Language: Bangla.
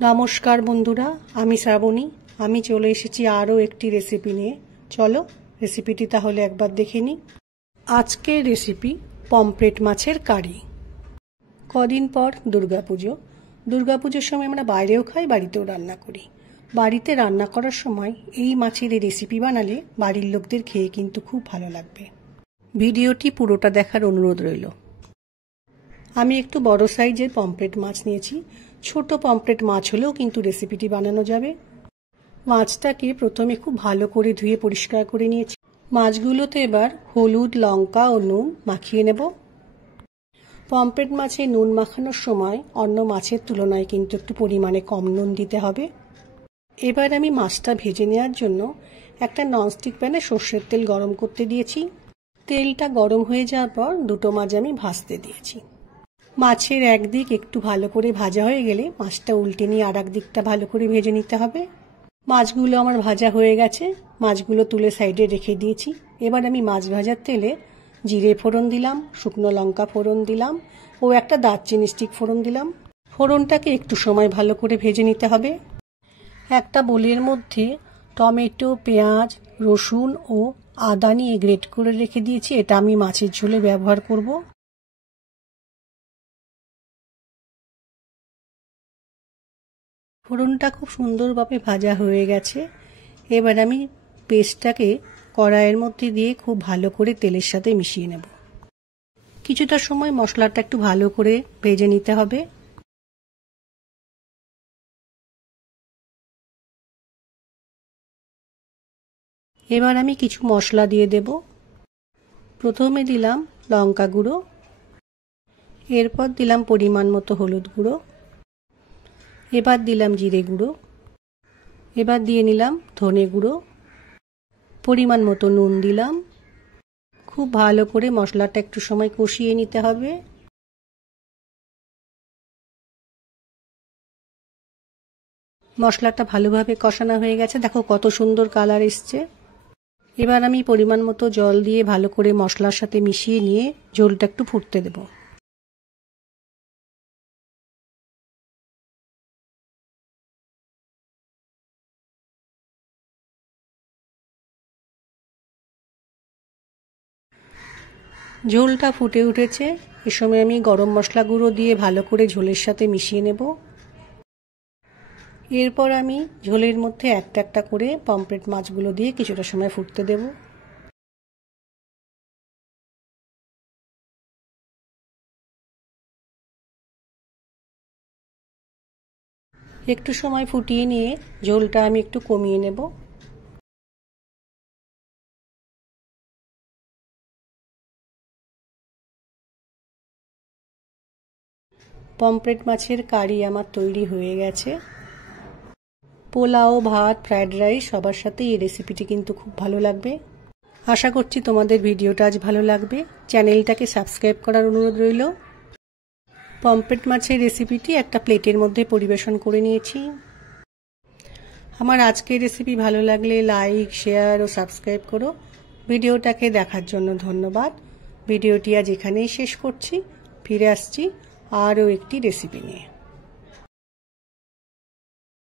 নমস্কার বন্ধুরা, আমি শ্রাবণী। আমি চলে এসেছি আরও একটি রেসিপি নিয়ে। চলো রেসিপিটি তাহলে একবার দেখে নিই। আজকের রেসিপি পমফ্রেট মাছের কারি। কদিন পর দুর্গাপুজো। দুর্গাপুজোর সময় আমরা বাইরেও খাই, বাড়িতেও রান্না করি। বাড়িতে রান্না করার সময় এই মাছের এই রেসিপি বানালে বাড়ির লোকদের খেয়ে কিন্তু খুব ভালো লাগবে। ভিডিওটি পুরোটা দেখার অনুরোধ রইল। আমি একটু বড় সাইজের পমফ্রেট মাছ নিয়েছি। ছোট পমফ্রেট মাছ হলেও কিন্তু রেসিপিটি বানানো যাবে। মাছটাকে প্রথমে খুব ভালো করে ধুয়ে পরিষ্কার করে নিয়েছি। মাছগুলোতে এবার হলুদ, লঙ্কা ও নুন মাখিয়ে নেব। পমফ্রেট মাছে নুন মাখানোর সময় অন্য মাছের তুলনায় কিন্তু একটু পরিমাণে কম নুন দিতে হবে। এবার আমি মাছটা ভেজে নেওয়ার জন্য একটা ননস্টিক প্যানে সর্ষের তেল গরম করতে দিয়েছি। তেলটা গরম হয়ে যাওয়ার পর দুটো মাছ আমি ভাজতে দিয়েছি। মাছের একদিক একটু ভালো করে ভাজা হয়ে গেলে মাছটা উল্টে নিয়ে আর এক দিকটা ভালো করে ভেজে নিতে হবে। মাছগুলো আমার ভাজা হয়ে গেছে। মাছগুলো তুলে সাইডে রেখে দিয়েছি। এবার আমি মাছ ভাজার তেলে জিরে ফোড়ন দিলাম, শুকনো লঙ্কা ফোড়ন দিলাম ও একটা দারচিনি স্টিক ফোড়ন দিলাম। ফোড়নটাকে একটু সময় ভালো করে ভেজে নিতে হবে। একটা বোলের মধ্যে টমেটো, পেঁয়াজ, রসুন ও আদা নিয়ে গ্রেট করে রেখে দিয়েছি। এটা আমি মাছের ঝোলে ব্যবহার করব। ফোড়নটা খুব সুন্দরভাবে ভাজা হয়ে গেছে। এবার আমি পেস্টটাকে কড়াইয়ের মধ্যে দিয়ে খুব ভালো করে তেলের সাথে মিশিয়ে নেব। কিছুটা সময় মশলাটা একটু ভালো করে ভেজে নিতে হবে। এবার আমি কিছু মশলা দিয়ে দেব। প্রথমে দিলাম লঙ্কা গুঁড়ো, এরপর দিলাম পরিমাণ মতো হলুদ গুঁড়ো, এবার দিলাম জিরে গুঁড়ো, এবার দিয়ে নিলাম ধনে গুঁড়ো, পরিমাণ মতো নুন দিলাম। খুব ভালো করে মশলাটা একটু সময় কষিয়ে নিতে হবে। মশলাটা ভালোভাবে কষানো হয়ে গেছে, দেখো কত সুন্দর কালার এসছে। এবার আমি পরিমাণ মতো জল দিয়ে ভালো করে মশলার সাথে মিশিয়ে নিয়ে ঝোলটা একটু ফুটতে দেব। ঝোলটা ফুটে উঠেছে। এ সময় আমি গরম মশলা গুঁড়ো দিয়ে ভালো করে ঝোলের সাথে মিশিয়ে নেব। এরপর আমি ঝোলের মধ্যে একটা একটা করে পমফ্রেট মাছগুলো দিয়ে কিছুটা সময় ফুটতে দেব। একটু সময় ফুটিয়ে নিয়ে ঝোলটা আমি একটু কমিয়ে নেব। পমফ্রেট মাছের কারি আমার তৈরি হয়ে গেছে। পোলাও, ভাত, ফ্রাইড রাইস সবার সাথে এই রেসিপিটি কিন্তু খুব ভালো লাগবে। আশা করছি তোমাদের ভিডিওটা আজ ভালো লাগবে। চ্যানেলটাকে সাবস্ক্রাইব করার অনুরোধ রইল। পমফ্রেট মাছের রেসিপিটি একটা প্লেটের মধ্যে পরিবেশন করে নিয়েছি। আমার আজকের রেসিপি ভালো লাগলে লাইক, শেয়ার ও সাবস্ক্রাইব করো। ভিডিওটাকে দেখার জন্য ধন্যবাদ। ভিডিওটি আজ এখানেই শেষ করছি। ফিরে আসছি আরও একটি রেসিপি নিয়ে।